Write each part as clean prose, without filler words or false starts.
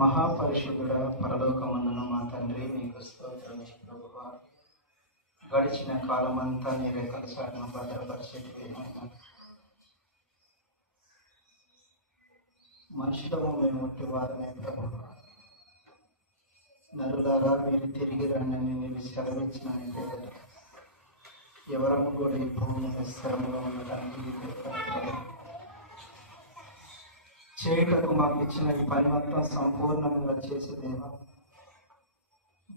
మహాపరిశుద్ధుడ పరలోకమందున మా తండ్రి, మీకు స్తోత్రం ప్రభువా. గడిచిన కాలమంతా నీ రెక్కల చాటున భద్రపరిచేటివి. మనుషులము మేము ముట్టివారమే ప్రభువా. నరులారా మీరు తిరిగి రండి నీవు సెలవిచ్చిన ఎవరము కూడా ఈ భూమి స్థిరంగా ఉండటానికి చేయటకు మాకు ఇచ్చిన ఈ పని మొత్తం సంపూర్ణంగా చేసే దేవా,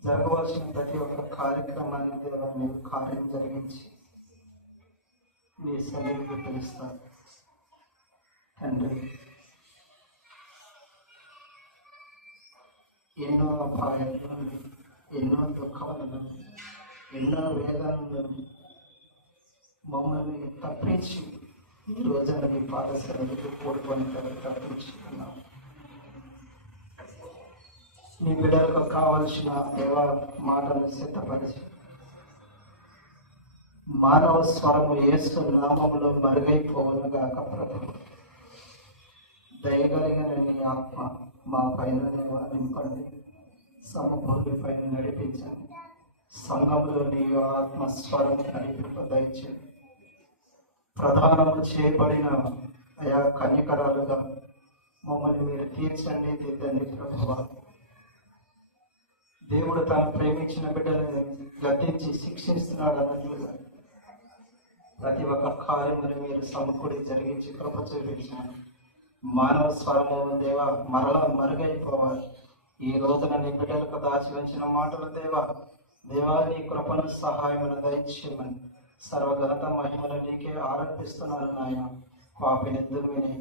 జరగవలసిన ప్రతి ఒక్క కార్యక్రమాన్ని దేవా మీరు కార్యం జరిగించి మీ సన్నిధికి పిలుస్తారు తండ్రి. ఎన్నో అపాయాలను, ఎన్నో దుఃఖాలను, ఎన్నో వేదనలను మమ్మల్ని తప్పించి ఈ రోజున మీ పాదశరణకు కూడుకొని తప్పించుకున్నాం. మీ బిడ్డలకు కావలసిన దేవ మాటలు సిద్ధపరిచి మానవ స్వరము యేసు నామములో మరుగైపోవనుగాక ప్రభు. దయగలిగిన నీ ఆత్మ మా పైన నింపండి, సమభూమి పైన నడిపించండి. సంఘంలో నీ ఆత్మస్వరము నడిపింప దయచేయండి. ప్రధానము చేయబడిన అయా కన్యకరాలుగా మమ్మల్ని మీరు తీర్చండి, దిద్దండి ప్రభువా. దేవుడు తాను ప్రేమించిన బిడ్డలను గద్దించి శిక్షిస్తున్నాడు అన్నట్లుగా ప్రతి ఒక్క కార్యమును మీరు సమకూడి జరిగించి కృప చూపించాను. మానవ స్వరము దేవా మరలా మరుగైపోవాలి. ఈ రోజున నీ బిడ్డలకు దాచి ఉంచిన మాటలు దేవా నీ కృపను సహాయమును దయచేయమని సర్వఘనత మహిమను నీకే ఆరంభిస్తున్నాను నాయన. పాపిని దుర్మిని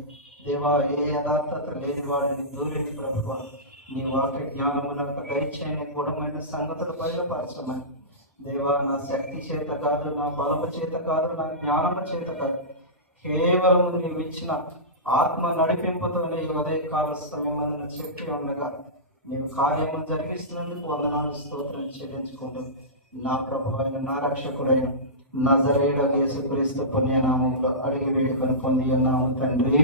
దేవా, ఏ యథార్థత లేని వాడిని దూరిని ప్రభువ, నీ వాక్య జ్ఞానమునకు దయచేయని గూఢమైన సంగతులు బయలుపరచమని దేవా, నా శక్తి చేత కాదు, నా బలము చేత కాదు, నా జ్ఞానము చేత కాదు, కేవలం నీవు ఇచ్చిన ఆత్మ నడిపింపుతోనే ఈ ఉదయకాల సమయమందున చెప్పి ఉండగా నీవు కార్యము జరిగిస్తున్నందుకు వందనాలు స్తోత్రం చెల్లించుకుంటూ నా ప్రభువైన నా రక్షకుడైన నజరేయుడైన యేసుక్రీస్తు పుణ్యనామంలో అడిగి వేడుకొని పొంది ఉన్నాము తండ్రి.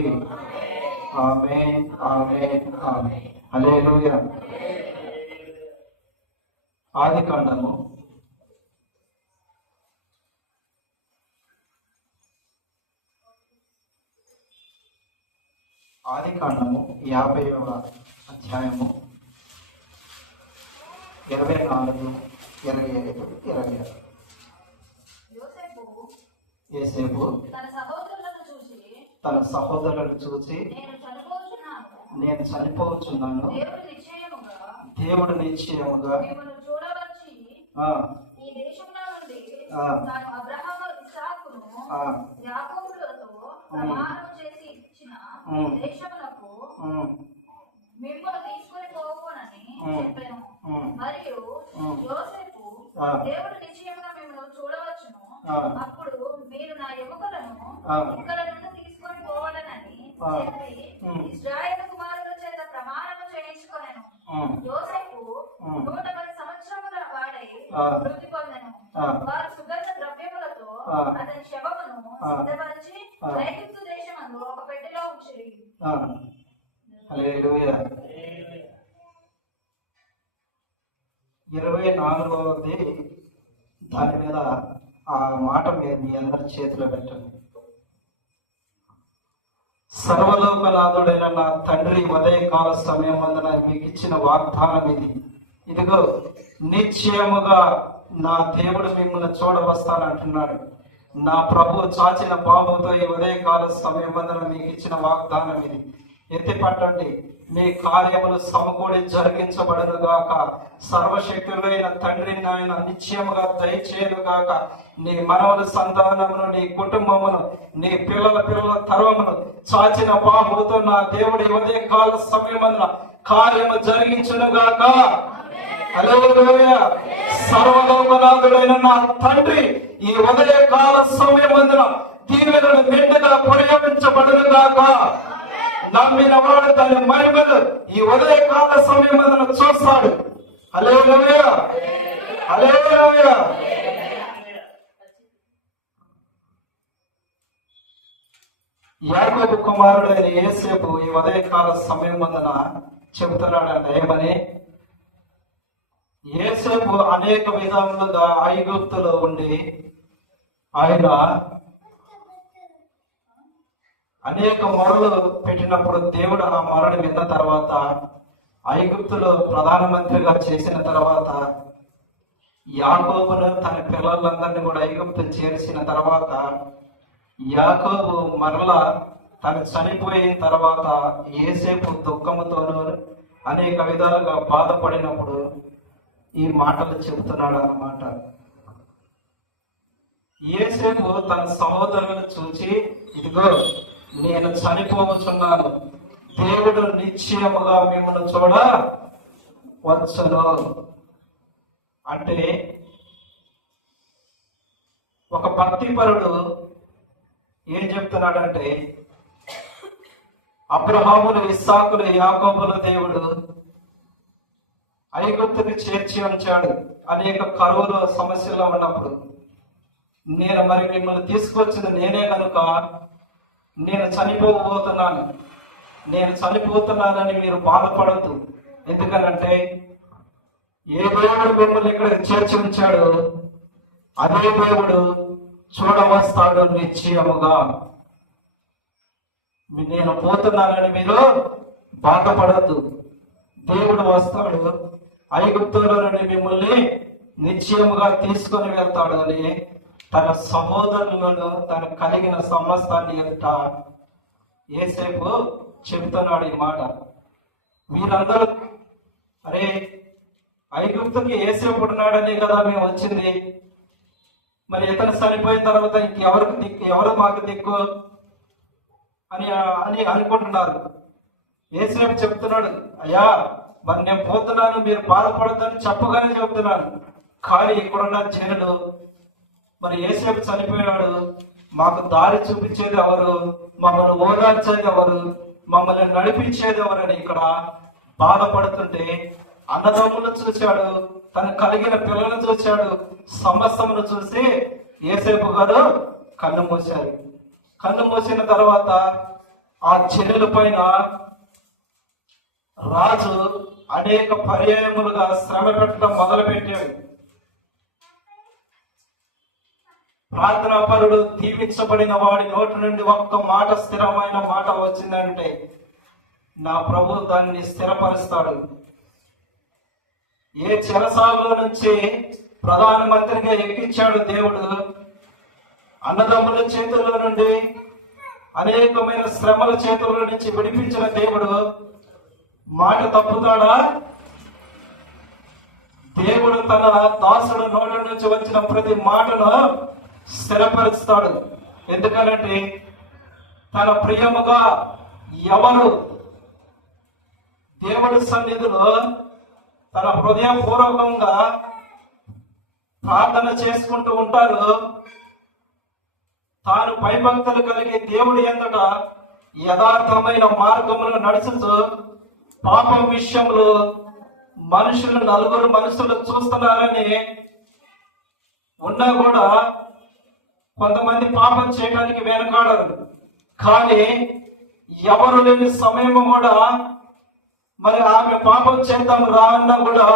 ఆమేన్, ఆమేన్, ఆమేన్. హల్లెలూయా. ఆదికాండము 50వ అధ్యాయము 24, 25, 26. యోసేపు తన సహోదరులను చూసి నేను చనిపోవచ్చున్నాను, దేవుడు నిశ్చయముగా మిమ్మల్ని తీసుకొని పోవనని చెప్పాను. మరియు యోసేపు దేవుడు నిశ్చయంగా మిమ్మల్ని చూడవచ్చును, అప్పుడు మీరు నా ఎముకలను ఇక్కడ నుండి తీసుకొని పోవాలనని చెప్పి ఇశ్రాయేలు కుమారుల చేత ప్రమాణము చేయించుకొనెను. యోసేపు 110 సంవత్సరముల వాడై మృతి పొందెను. వారు సుగంధ ద్రవ్యములతో అతని శవమును సిద్ధపరిచి ఐగుప్తు దేశమందు ఒక పెట్టెలో ఉంచిరి. హల్లెలూయా. 24వది దాని మీద ఆ మాట మీద మీ అందరి చేతిలో పెట్టండి. సర్వలోకనాథుడైన నా తండ్రి, ఉదయకాల సమయం అందున మీకు ఇచ్చిన వాగ్దానం ఇది. ఇదిగో నిశ్చయముగా నా దేవుడు మిమ్మల్ని చూడవస్తానంటున్నాడు. నా ప్రభు చాచిన బాబుతో ఈ ఉదయకాల సమయం అందున మీకు ఇచ్చిన వాగ్దానం ఇది. ఎత్తి పట్టండి. మీ కార్యములు సమకూడి జరిగించబడను గాక. సర్వశక్తులైన తండ్రి నాయన నిశ్చయముగా దయచేయను గాక. నీ మనవల సంతానమును, నీ కుటుంబమును, నీ పిల్లల తరమును చాచిన బాబుతో నా దేవుడి ఉదయకాల సమయమున కార్యము జరిగించును గాక. హల్లెలూయా. సర్వలోకనాథుడైన నా తండ్రి ఈ ఉదయకాల సమయమున దీవెనలు మెండుగా ప్రయోగించబడును గాక. నమ్మిన వాడు దాని మహిమను ఈ ఉదయకాల సమయం చూస్తాడు. హల్లెలూయా, హల్లెలూయా. యాకోబు కుమారుడైన యోసేపు ఈ ఉదయకాల సమయం చెబుతున్నాడంట. ఏమని? యోసేపు అనేక విధములుగా ఐగుప్తులో ఉండి ఆయన అనేక మొరలు పెట్టినప్పుడు దేవుడు ఆ మొరలు విన్న తర్వాత, ఐగుప్తులో ప్రధానమంత్రిగా చేసిన తర్వాత, యాకోబును తన పిల్లలందరినీ కూడా ఐగుప్తు చేర్చిన తర్వాత, యాకోబు మరలా తను చనిపోయిన తర్వాత యోసేపు దుఃఖముతోనూ అనేక విధాలుగా బాధపడినప్పుడు ఈ మాటలు చెబుతున్నాడు అన్నమాట. యోసేపు తన సహోదరులను చూచి, ఇదిగో నేను చనిపోవచ్చున్నాను, దేవుడు నిశ్చయముగా మిమ్మల్ని చూడ వచ్చును అంటే, ఒక భక్తిపరుడు ఏం చెప్తున్నాడంటే, అబ్రహాములు, ఇస్సాకులు, యాకోబుల దేవుడు ఐగుప్తుకి చేర్చి ఉంచాడు అనేక కరువులు సమస్యల్లో ఉన్నప్పుడు. నేను మరి మిమ్మల్ని తీసుకొచ్చింది నేనే కనుక నేను చనిపోతున్నానని మీరు బాధపడద్దు. ఎందుకనంటే ఏ దేవుడు మిమ్మల్ని ఇక్కడ చేర్చి ఉంచాడు అదే దేవుడు చూడవస్తాడు నిశ్చయముగా. నేను పోతున్నానని మీరు బాధపడద్దు. దేవుడు వస్తాడు, ఐగుప్తులో నుండి మిమ్మల్ని నిశ్చయముగా తీసుకొని వెళ్తాడు అని తన సహోదరులను, తనకు కలిగిన సమస్తాన్ని ఎదుట యోసేపు చెబుతున్నాడు ఈ మాట. వీరందరూ, అరే ఐగుప్తుకి యోసేపు ఉన్నాడనే కదా మేము వచ్చింది, మరి ఇతను చనిపోయిన తర్వాత ఇంకెవరికి దిక్కు, ఎవరు మాకు దిక్కు అని అనుకుంటున్నారు. యోసేపు చెప్తున్నాడు, అయ్యా మరి నేను పోతున్నాను, మీరు బాధపడద్దని చెప్పగానే చెబుతున్నాను. కానీ ఇక్కడున్న జనులు, మరి యోసేపు చనిపోయినాడు, మాకు దారి చూపించేది ఎవరు, మమ్మల్ని ఓదార్చేది ఎవరు, మమ్మల్ని నడిపించేది ఎవరని ఇక్కడ బాధపడుతుంటే, అన్నదమ్ములను చూశాడు, తనకు కలిగిన పిల్లలను చూశాడు, సమస్తమును చూసి యోసేపు గారు కన్ను మూశారు. కన్ను మూసిన తర్వాత ఆ జనుల పైన రాజు అనేక పర్యాయములుగా శ్రమ పెట్టడం మొదలుపెట్టాడు. ప్రార్థనాపరుడు దీవించబడిన వాడి నోటి నుండి ఒక్క మాట, స్థిరమైన మాట వచ్చిందంటే నా ప్రభు దాన్ని స్థిరపరుస్తాడు. ఏ చెరసాలలో నుంచి ప్రధానమంత్రిగా ఎక్కించాడు దేవుడు, అన్నదమ్ముల చేతుల్లో నుండి, అనేకమైన శ్రమల చేతుల నుంచి విడిపించిన దేవుడు మాట తప్పుతాడా? దేవుడు తన దాసుడు నోటి నుంచి వచ్చిన ప్రతి మాటను స్థిరపరుస్తాడు. ఎందుకనంటే తన ప్రియముగా ఎవరు దేవుడి సన్నిధిలో తన హృదయపూర్వకంగా ప్రార్థన చేసుకుంటూ ఉంటారు, తాను భయభక్తులు కలిగి దేవుడి ఎదుట యథార్థమైన మార్గములను నడుచుతూ, పాపం విషయంలో నలుగురు మనుషులు చూస్తున్నారని ఉన్నా కూడా కొంతమంది పాపం చేయడానికి వెనకాడరు. కానీ ఎవరు లేని సమయం కూడా, మరి ఆమె పాపం చేద్దాం రా అన్నా కూడా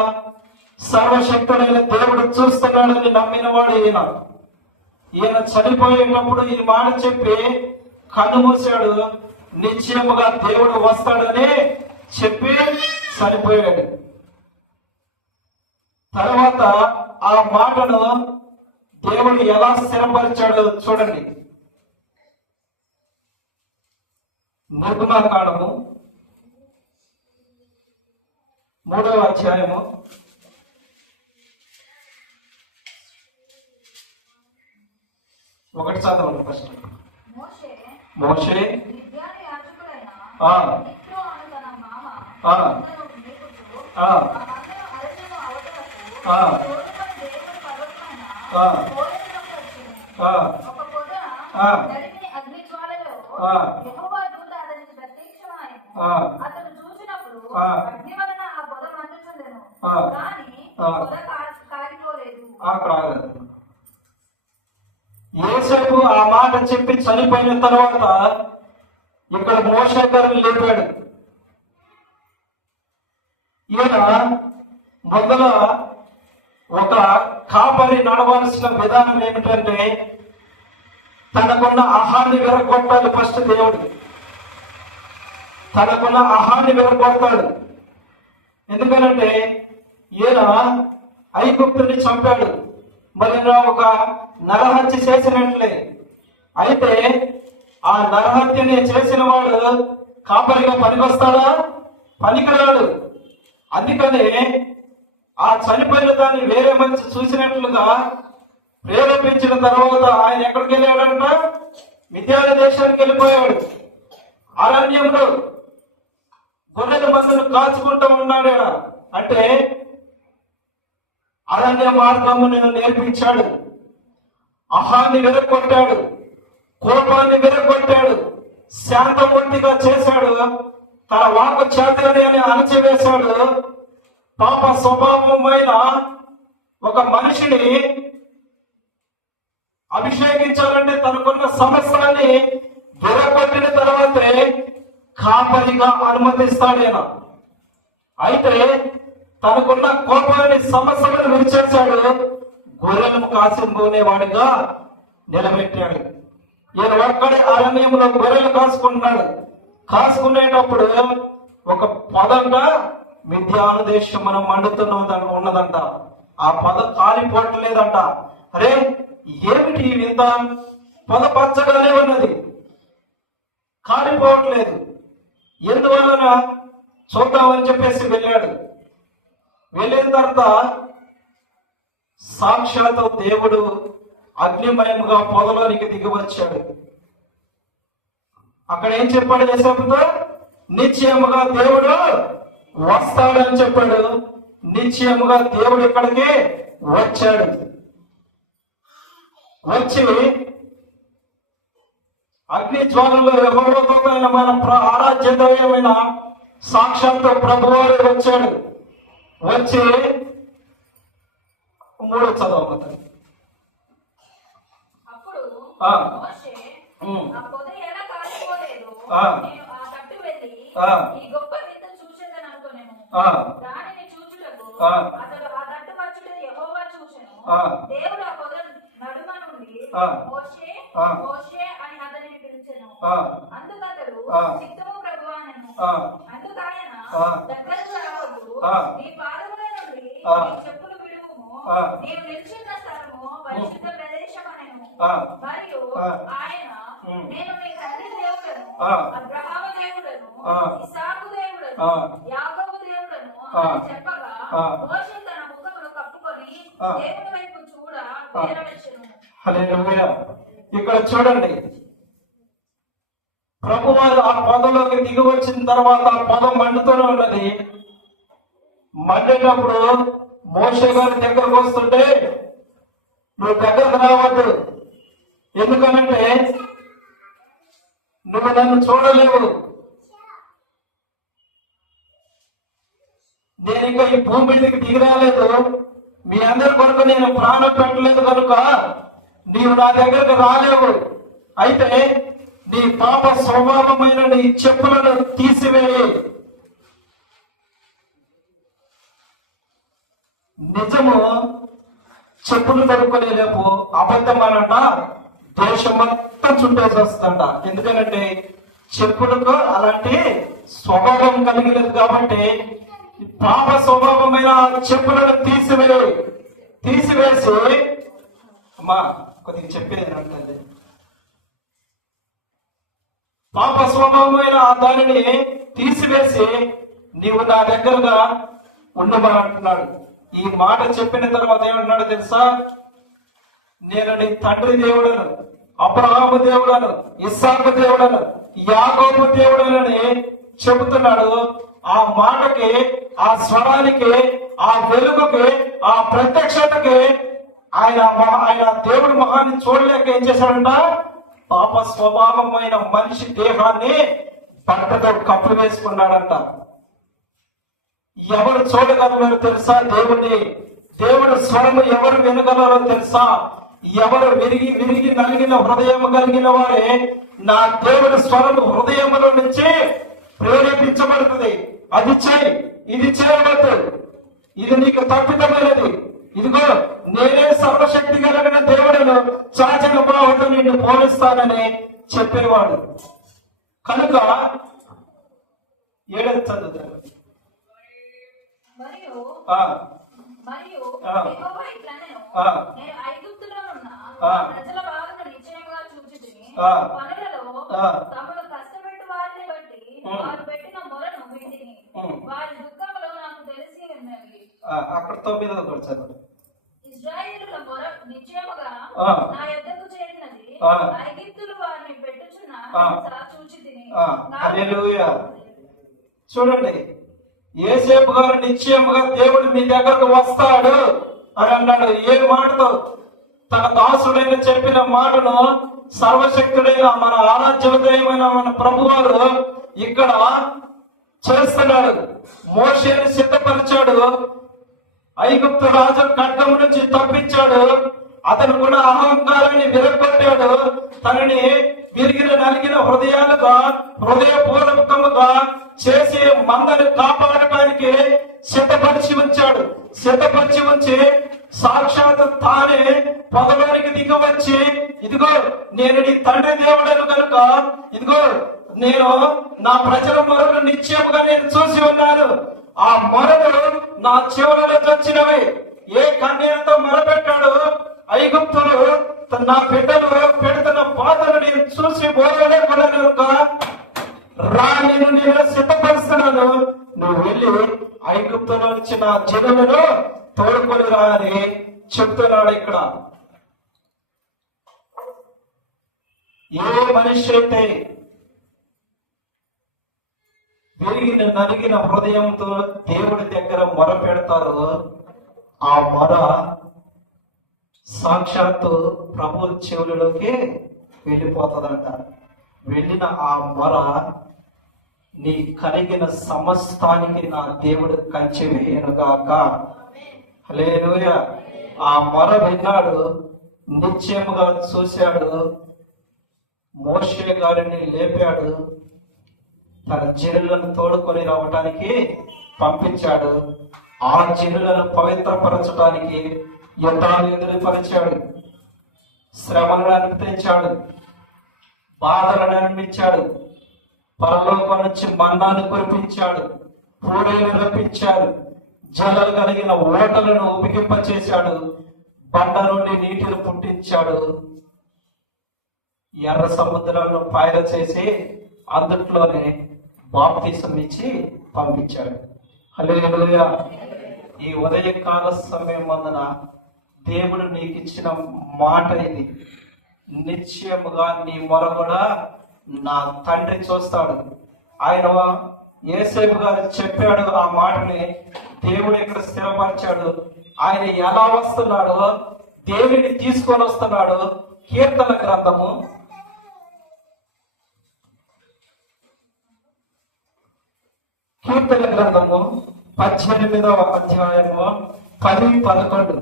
సర్వశక్తుడైన దేవుడు చూస్తున్నాడని నమ్మిన వాడు ఈయన చనిపోయేటప్పుడు ఈ మాట చెప్పి కన్ను మూసాడు. నిశ్చయముగా దేవుడు వస్తాడని చెప్పి చనిపోయాడు. తర్వాత ఆ మాటను దేవుడు ఎలా స్థిరపరిచాడో చూడండి. నిర్గమకాండము 3వ అధ్యాయము 1 చదవండి ఫస్ట్. మోషే యోసేపు ఆ మాట చెప్పి చనిపోయిన తర్వాత ఇక్కడ మోషే గారిని లేపాడు. ఈయన మొదల ఒక కాపరి నడవాల్సిన విధానం ఏమిటంటే తనకున్న అహాన్ని విరగొట్టాలి. ఫస్ట్ దేవుడు తనకున్న అహాన్ని విరగొడతాడు. ఎందుకనంటే ఈయన ఐగుప్తుని చంపాడు, మరి ఒక నరహత్య చేసినట్లే. అయితే ఆ నరహత్యని చేసిన వాడు కాపరిగా పనికొస్తాడా? పనికిరాడు. అందుకనే ఆ చనిపోయిన దాన్ని వేరే మంచి చూసినట్లుగా ప్రేరేపించిన తర్వాత ఆయన ఎక్కడికి వెళ్ళాడంట? మిద్యాన దేశానికి వెళ్ళిపోయాడు. అరణ్యంలో గొర్రెల మందను కాచుకుంటూ ఉన్నాడు. అంటే అరణ్య మార్గమును నేర్పించాడు, అహాన్ని విరగొట్టాడు, కోపాన్ని విరగొట్టాడు, శాంతమూర్తిగా చేశాడు, తన వాక్కు చేతని అని అణచివేశాడు. పాప స్వభావమైన ఒక మనిషిని అభిషేకించాలంటే తనకున్న సమస్యని విరగొట్టిన తర్వాతే కాపరిగా అనుమతిస్తాడేనా. అయితే తనకున్న కోపాన్ని సమస్యలను విరిచేశాడు, గొర్రెలను కాసుకునేవాడిగా నిలబెట్టాడు. ఈయన ఒక్కడే అరణ్యంలో గొర్రెలు కాసుకుంటున్నాడు. కాసుకునేటప్పుడు ఒక పొదంట మిద్యాను దేశం మనం ఉన్నదంట. ఆ పొద కాలిపోవట్లేదంట. అరే ఏమిటి ఇంత పొద పచ్చగానే ఉన్నది, కాలిపోవట్లేదు, ఎందువలన చూద్దామని చెప్పేసి వెళ్ళాడు. వెళ్ళిన తర్వాత సాక్షాత్ దేవుడు అగ్నిమయముగా పొదలోనికి దిగి వచ్చాడు. అక్కడ ఏం చెప్పాడు యేసప్పుతో? నిశ్చయముగా దేవుడు వస్తాడని చెప్పాడు. నిశ్చయముగా దేవుడు ఇక్కడికి వచ్చాడు. వచ్చి అగ్ని జ్వాలలో ఎవరితోనైన మన ఆరాధ్య దైవమైన సాక్షాత్ ప్రభువారు వచ్చాడు. వచ్చి 3 చదవమని అప్పుడు ఆ మోషే ఆ పొద ఎలా కాలిపోలేదు, ఆ నేను ఆ తట్టు వెళ్ళి ఈ గొప్ప వింత చూసేదని అనుకునేను. దానిని చూచుటకు అతడు ఆ తట్టు వచ్చుట యెహోవా చూచెను. దేవుడు ఆ పొద నడుమ నుండి మోషే మోషే అని అతనిని పిలిచెను. అందుకతడు చిత్తము ప్రభువా అనెను. అందుకాయన దగ్గరకు రావద్దు, నీ పాదముల నుండి నీ చెప్పులు విడువుము, నీవు నిల్చున్న స్థలము పరిశుద్ధ ప్రదేశం అనెను. మరియు ఆయన నేను నీ తండ్రి దేవుడను, అబ్రహాము దేవుడను, ఇస్సాకు దేవుడను, యాకోబు దేవుడను అని చెప్పగా మోషే తన ముఖమును కప్పుకొని దేవుని వైపు చూడ నేరవచ్చెను. హల్లెలూయా. ఇక్కడ చూడండి, ప్రభువారు ఆ పొదలోకి దిగి వచ్చిన తర్వాత ఆ పొద మండుతూనే ఉన్నది. మండేటప్పుడు మోషే గారి దగ్గరకు వస్తుంటే నువ్వు దగ్గరకు రావద్దు, ఎందుకనంటే నువ్వు నన్ను చూడలేవు, నేను ఇంకా ఈ భూమి మీదకి దిగి రాలేదు, మీ అందరి కొరకు నేను ప్రాణం పెట్టలేదు కనుక నీవు నా దగ్గరకు రాలేవు. అయితే నీ పాప స్వభావమైన నీ చెప్పులను తీసివేయి. నిజము చెప్పులు తడుకునే లేపు అబద్ధం అనంట దేశం మొత్తం చుట్టేసి వస్తుందంట. ఎందుకంటే చెప్పులకు అలాంటి స్వభావం కలిగినది కాబట్టి పాప స్వభావమైన చెప్పులను తీసివేసి అమ్మా కొద్దిగా చెప్పేది అంటే పాప స్వభావమైన ఆ దానిని తీసివేసి నీవు నా దగ్గరగా ఉండమని అంటున్నాడు. ఈ మాట చెప్పిన తర్వాత ఏమంటున్నాడు తెలుసా? నేను నీ తండ్రి దేవుడను, అబ్రహాము దేవుడను, ఇస్సాకు దేవుడను, యాకోబు దేవుడనని చెబుతున్నాడు. ఆ మాటకి, ఆ స్వరానికి, ఆ వెలుగుకి, ఆ ప్రత్యక్షతకి ఆయన దేవుడి మొహాన్ని చూడలేక ఏం చేశాడంట? పాప స్వభావమైన మనిషి దేహాన్ని బట్టతో కప్పు వేసుకున్నాడంట. ఎవరు చూడగలరో తెలుసా? దేవుడి స్వరము ఎవరు వినగలరో తెలుసా? ఎవరు విరిగి నలిగిన హృదయం కలిగిన వారే నా దేవుడి స్వరము హృదయంలో నుంచి ప్రేరేపించబడుతుంది. అది చేయి, ఇది చేయవద్దు, ఇది నీకు తప్పితమైనది, ఇదిగో నేనే సర్వశక్తి కలిగిన దేవుడును, చాచన బాహుతో నిన్ను పోలిస్తానని చెప్పేవాడు. కనుక 7వ చదువుతాడు. మరియు యెహోవా ఇట్లనెను, నేను ఐగుప్తులో ఉన్న ప్రజల బాధను నిశ్చయముగా చూచుచుని, పనులలో తమను కష్టపెట్టు వారిని బట్టి వారు పెట్టిన మొరను వింటిని, వారి దుఃఖములు నాకు తెలిసి ఉన్నవి. అక్కడ 9వ వచనం. ఇశ్రాయేలుల మొర నిశ్చయముగా నా యొద్దకు చేరినది, ఐగుప్తులు వారిని పెట్టుచున్న చూచితిని. హల్లెలూయా. చూడండి, యోసేపు గారు నిశ్చయముగా దేవుడు మీ దగ్గరకు వస్తాడు అని అన్నాడు. ఏ మాటతో? తన దాసుడైన చెప్పిన మాటను సర్వశక్తుడైన మన ఆరాధ్యమైన మన ప్రభువారు ఇక్కడ చేస్తున్నాడు. మోషేను సిద్ధపరిచాడు, ఐగుప్తు రాజు ఖడ్గం నుంచి తప్పించాడు, అతను కూడా అహంకారాన్ని విరగొట్టాడు, తనని విరిగిన నలిగిన హృదయపూర్వకముగా చేసి మందని కాపాడటానికి సిద్ధపరిచి ఉంచి సాక్షాత్ తానే పొదలోనికి దిగి వచ్చి, ఇదిగో నేను నీ తండ్రి దేవుడను కనుక, ఇదిగో నేను నా ప్రజల మొరను నిశ్చయముగా నేను చూసి ఉన్నాను, ఆ మొరలు నా చెవులలో వచ్చినవి. ఏ కన్నీరుతో మొరపెట్టాడు, ఐగుప్తులు నా బిడ్డలు పెడుతున్న బాధను నేను చూసి ఓరలేకున్నాను కనుక నేను సిద్ధపరుస్తున్నాను, నువ్వు వెళ్ళి ఐగుప్తులో నుంచి నా జనులను తోడుకొని రా అని చెప్తున్నాడు. ఇక్కడ ఏ మనిషి అయితే విరిగిన నలిగిన హృదయంతో దేవుడి దగ్గర మొర పెడతారో ఆ మొర సాక్షాత్తు ప్రభు చెవులలోకి వెళ్ళిపోతుందంట. వెళ్ళిన ఆ మొర నీ కలిగిన సమస్తానికి నా దేవుడు కంచె వేయనుగాక. హల్లెలూయా. ఆ మొర విన్నాడు, నిశ్చయముగా చూశాడు, మోషే గారిని లేపాడు, తన జనులను తోడుకొని రావటానికి పంపించాడు. ఆ జనులను పవిత్రపరచడానికి యుద్ధాలు ఎదురుపరిచాడు, శ్రమలను అనిపించాడు, బాధలను అనిపించాడు, పరలోకం నుంచి మన్నాను కురిపించాడు, పూరేలు రప్పించాడు, జలాలు కలిగిన ఓటలను ఉపికింపచేశాడు, బండ నుండి నీటిని పుట్టించాడు, ఎర్ర సముద్రాలను పాయల చేసి అందుట్లోనే బాప్తిసం ఇచ్చి పంపించాడు. హల్లెలూయా. ఈ ఉదయకాల సమయం వందన దేవుడు నీకు ఇచ్చిన మాట ఇది. నిశ్చయముగా నీ మొర కూడా నా తండ్రి చూస్తాడు. ఆయన యోసేపు గారు చెప్పాడు, ఆ మాటని దేవుడు ఇక్కడ స్థిరపరిచాడు. ఆయన ఎలా వస్తున్నాడో, దేవుడిని తీసుకొని వస్తున్నాడు. కీర్తన గ్రంథము 18వ అధ్యాయము 10-11.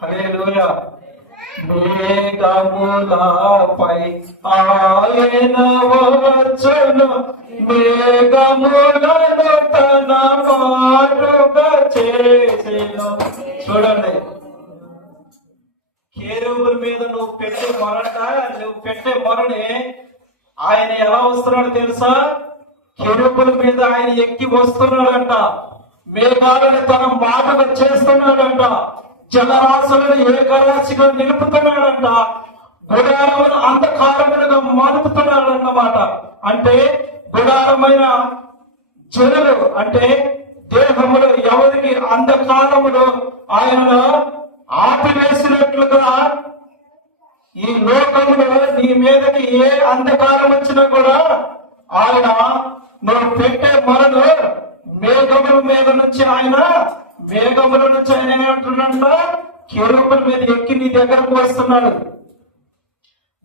హల్లెలూయా. మేఘములపై ఆయన వచ్చును, మేఘములను తన మాటుగా చేసెను. చూడండి, కేరుబుల మీద నువ్వు పెట్టే మొరని ఆయన ఎలా వస్తున్నాడు తెలుసా? కెరూబుల మీద ఆయన ఎక్కి వస్తున్నాడంట, మేఘాలను తన మాటగా చేస్తున్నాడంట, జలరాశులను ఏకరాశిగా నిలుపుతున్నాడంట, గుడారమును అంధకారములుగా మలుపుతున్నాడన్నమాట. అంటే గుడారమైన జనులు అంటే దేహములు ఎవరికి అంధకారములు ఆయన ఆపివేసినట్లుగా ఈ లోకములో నీ మీదకి ఏ అంధకారం వచ్చినా కూడా ఆయన నువ్వు పెట్టే మొరలు మేఘముల మీద నుంచి ఆయన ఏమంటున్నాడంట, కెరూబుల మీద ఎక్కి నీ దగ్గరకు వస్తున్నాడు.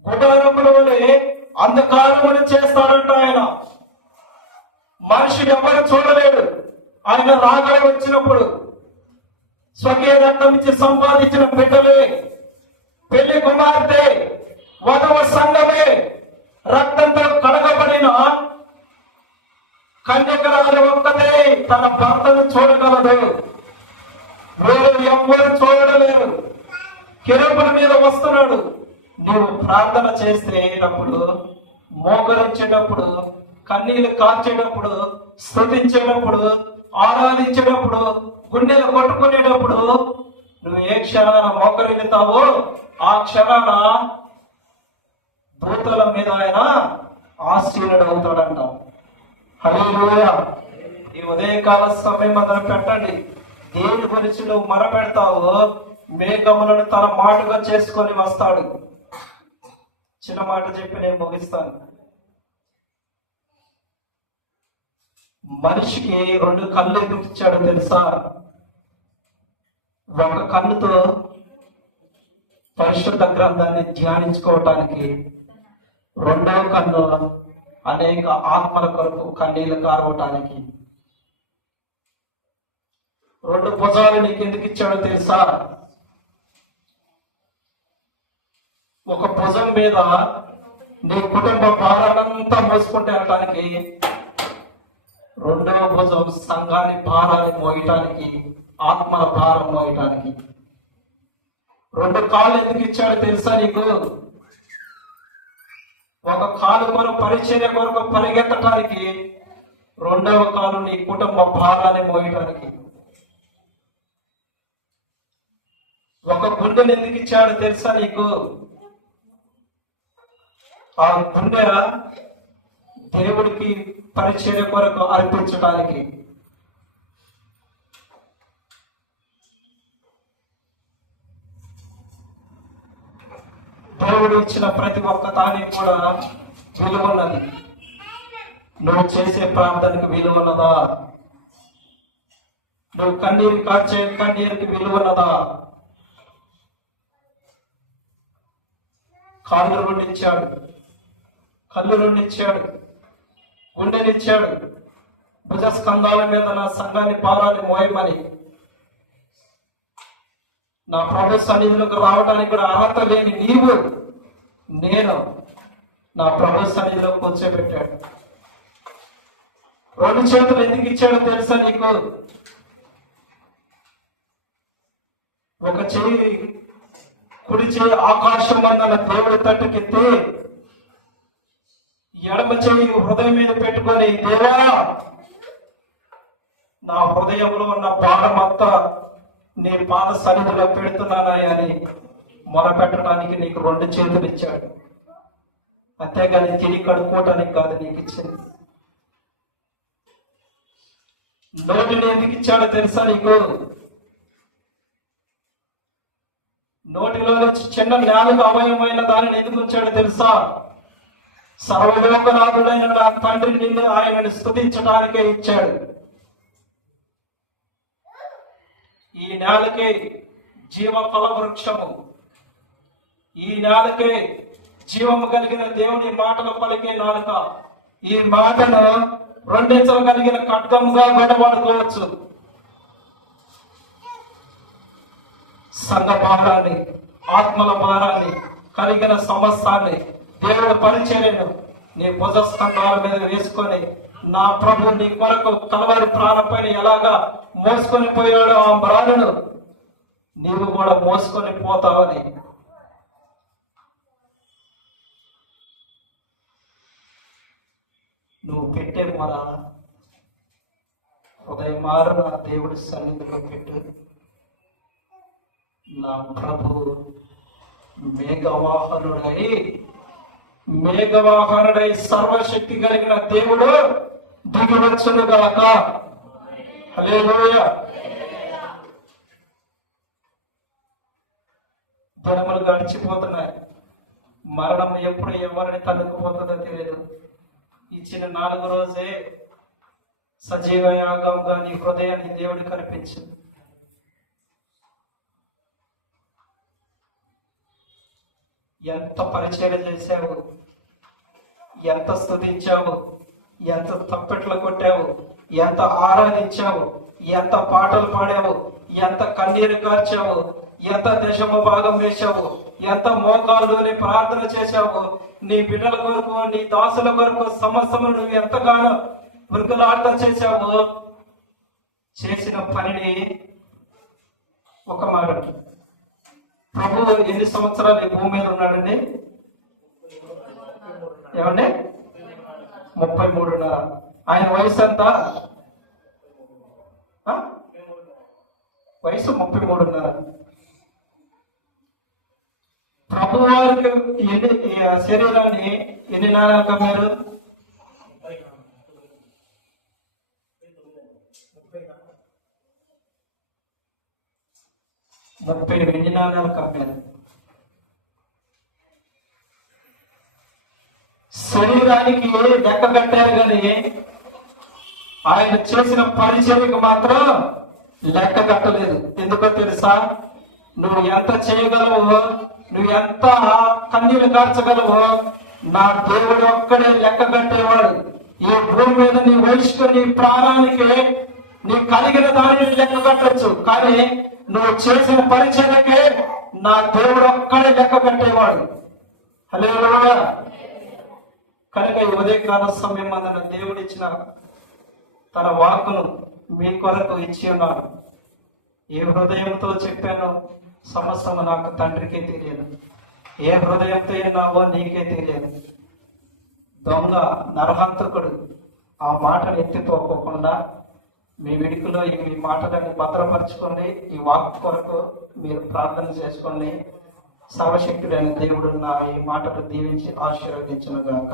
గుడారములోనే అంధకారములు చేస్తాడంట ఆయన. మనిషి ఎవరు చూడలేడు. ఆయన రాగడ వచ్చినప్పుడు స్వకీయ రక్తం ఇచ్చి సంపాదించిన బిడ్డలే, పెళ్లి కుమార్తె, వధువు సంఘమే, రక్తంతో కడగబడిన కన్యకరాలు ఒక్కతే తన భర్తను చూడగలదు. వేరే ఎవ్వరు చూడలేరు. కెరూబుల మీద వస్తున్నాడు. నువ్వు ప్రార్థన చేసేటప్పుడు, మోకరించేటప్పుడు, కన్నీళ్లు కార్చేటప్పుడు, స్తుతించేటప్పుడు, ఆరాధించేటప్పుడు, గుండెలు కొట్టుకునేటప్పుడు నువ్వు ఏ క్షణాన మోకరిల్లుతావో ఆ క్షణాన దూతల మీద ఆయన ఆశీనుడు అవుతాడంట. హల్లెలూయా. ఈ ఉదయకాల సమయం మొదలు పెట్టండి. దేని గురించి నువ్వు మొరపెడతావో మేఘములను తన మాటగా చేసుకొని వస్తాడు. చిన్న మాట చెప్పి నేను ముగిస్తాను. మనిషికి 2 కళ్ళు ఎందుకు ఇచ్చాడు తెలుసా? ఒక కన్నుతో పరిశుద్ధ గ్రంథాన్ని ధ్యానించుకోవటానికి, రెండవ కన్ను అనేక ఆత్మల కొరకు కన్నీళ్లు కారవటానికి. 2 భుజాలు నీకు ఎందుకు ఇచ్చాడో తెలుసా? ఒక భుజం మీద నీ కుటుంబ భారాలంతా మోసుకుంటే వెళ్ళటానికి, రెండవ భుజం సంఘాన్ని భారాన్ని మోయటానికి, ఆత్మల భారం మోయటానికి. 2 కాళ్ళు ఎందుకు ఇచ్చాడో తెలుసా నీకు? ఒక కాలు కొరకు పరిచర్య కొరకు పరిగెత్తటానికి, రెండవ కాలు నీ కుటుంబ భారాన్ని మోయటానికి. ఒక గుండెని ఎందుకు ఇచ్చాడో తెలుసా నీకు? ఆ గుండె దేవుడికి పరిచర్య కొరకు అర్పించడానికి. దేవుడు ఇచ్చిన ప్రతి ఒక్క దానికి కూడా విలువ ఉన్నది. నువ్వు చేసే ప్రార్థనకి విలువ ఉన్నదా? నువ్వు కన్నీరు కార్చే కన్నీరుకి విలువ ఉన్నదా? కాళ్ళు 2 ఇచ్చాడు, కళ్ళు 2 ఇచ్చాడు, గుండెనిచ్చాడు. భుజ స్కంధాల మీద నా సంఘాన్ని భారాన్ని మోయమని. నా ప్రభు సన్నిధిలోకి రావడానికి కూడా అర్హత లేని నీవు, నేను నా ప్రభు సన్నిధిలో కూర్చోబెట్టాడు. 2 చేతులు ఎందుకు ఇచ్చాడో తెలుసా నీకు? ఒక చెయ్యి, కుడి చెయ్యి ఆకాశం అన్న దేవుడి తట్టుకెత్తి, ఎడమ చెయ్యి హృదయం మీద పెట్టుకొని, దేవా నా హృదయంలో ఉన్న భారం అంతా నీ పాద సన్నిధిలో పెడుతున్నానని అని మొరపెట్టడానికి నీకు 2 చేతులు ఇచ్చాడు. అంతేగాని తిని కడుక్కోవటానికి కాదు నీకు ఇచ్చింది. నోటిని ఎందుకు ఇచ్చాడో తెలుసా నీకు? నోటిలో నుంచి చిన్న నాలుగు అవయవమైన దానిని ఎందుకు ఉంచాడో తెలుసా? సర్వలోకనాథుడైన నా తండ్రి నిన్ను ఆయనను స్తుతించడానికే ఇచ్చాడు. ఈ నేలకే జీవ ఫల వృక్షము, ఈ నేలకే జీవము కలిగిన దేవుని మాటలు పలికే నాలుక. ఈ మాటను 2 ఇంచులు కలిగిన ఖడ్గముగా గడవాడుకోవచ్చు. సంఘ భారాన్ని, ఆత్మల భారాన్ని, కలిగిన సమస్తాన్ని, దేవుడి పరిచర్యను నీ భుజ స్కంధాల మీద వేసుకొని, నా ప్రభు నీ కొరకు కలవరి ప్రాణపైన ఎలాగా మోసుకొని పోయాడో ఆ భారాలను నీవు కూడా మోసుకొని పోతావని. నువ్వు పెట్టే మన ఉదయమారు నా దేవుడి సన్నిధిలో పెట్టు. నా ప్రభు మేఘవాహనుడై సర్వశక్తి కలిగిన దేవుడు దిగివచ్చును గాక. హల్లెలూయా. దినములు గడిచిపోతున్నాయి. మరణం ఎప్పుడు ఎవరిని తన్నుకుపోతుందో తెలియదు. ఇచ్చిన 4 రోజే సజీవ యాగంగా నీ హృదయాన్ని దేవుడు కనిపించింది. ఎంత పరిచయం చేశావు, ఎంత స్తుతించావు, ఎంత తప్పెట్లు కొట్టావు, ఎంత ఆరాధించావు, ఎంత పాటలు పాడావు, ఎంత కన్నీరు కార్చావు, ఎంత దశమ భాగం వేశావు, ఎంత మోకాళ్ళుని ప్రార్థన చేశావు, నీ బిడ్డల కొరకు, నీ దాసుల కొరకు సమస్తము నువ్వు ఎంతగానో మృగులాట చేశావు. చేసిన పనిని ఒక మాట, ప్రభువు ఎన్ని సంవత్సరాలు ఈ భూమి మీద ఉన్నాడండి? ఏమండి? 33.5. ఆయన వయసు ఎంత? వయసు 33.5. ప్రభు వారికి శరీరాన్ని ఎన్ని నాణాలు కమ్మారు? 30 వెండి నాణాలు కమ్మారు. శరీరానికి లెక్క కట్టారు కానీ ఆయన చేసిన పరిచర్యకు మాత్రం లెక్క కట్టలేదు. ఎందుకో తెలుసా? నువ్వు ఎంత చేయగలవో, నువ్వు ఎంత కన్నీళ్లు కార్చగలవో నా దేవుడు ఒక్కడే లెక్క కట్టేవాడు. ఈ భూమి మీద నీ వయసుకు, నీ ప్రాణానికి, నీ కలిగిన దానిని లెక్క కట్టచ్చు, కానీ నువ్వు చేసిన పరిచర్యకే నా దేవుడు ఒక్కడే లెక్క కట్టేవాడు. హల్లెలూయా. కనుక ఈ ఉదయకాల సమయం అందున దేవుడిచ్చిన తన వాక్కును మీ కొరకు ఇచ్చి ఉన్నాను. ఏ హృదయంతో చెప్పానో సమస్తము నాకు తండ్రికే తెలియదు. ఏ హృదయంతో విన్నావో నీకే తెలియదు. దొంగ నరహంతకుడు ఆ మాటను ఎత్తిపోకుండా మీ విడికిలో ఈ మాటలను భద్రపరచుకోండి. ఈ వాక్ కొరకు మీరు ప్రార్థన చేసుకోండి. సర్వశక్తుడైన దేవుడు నా ఈ మాటలు దీవించి ఆశీర్వదించును గాక.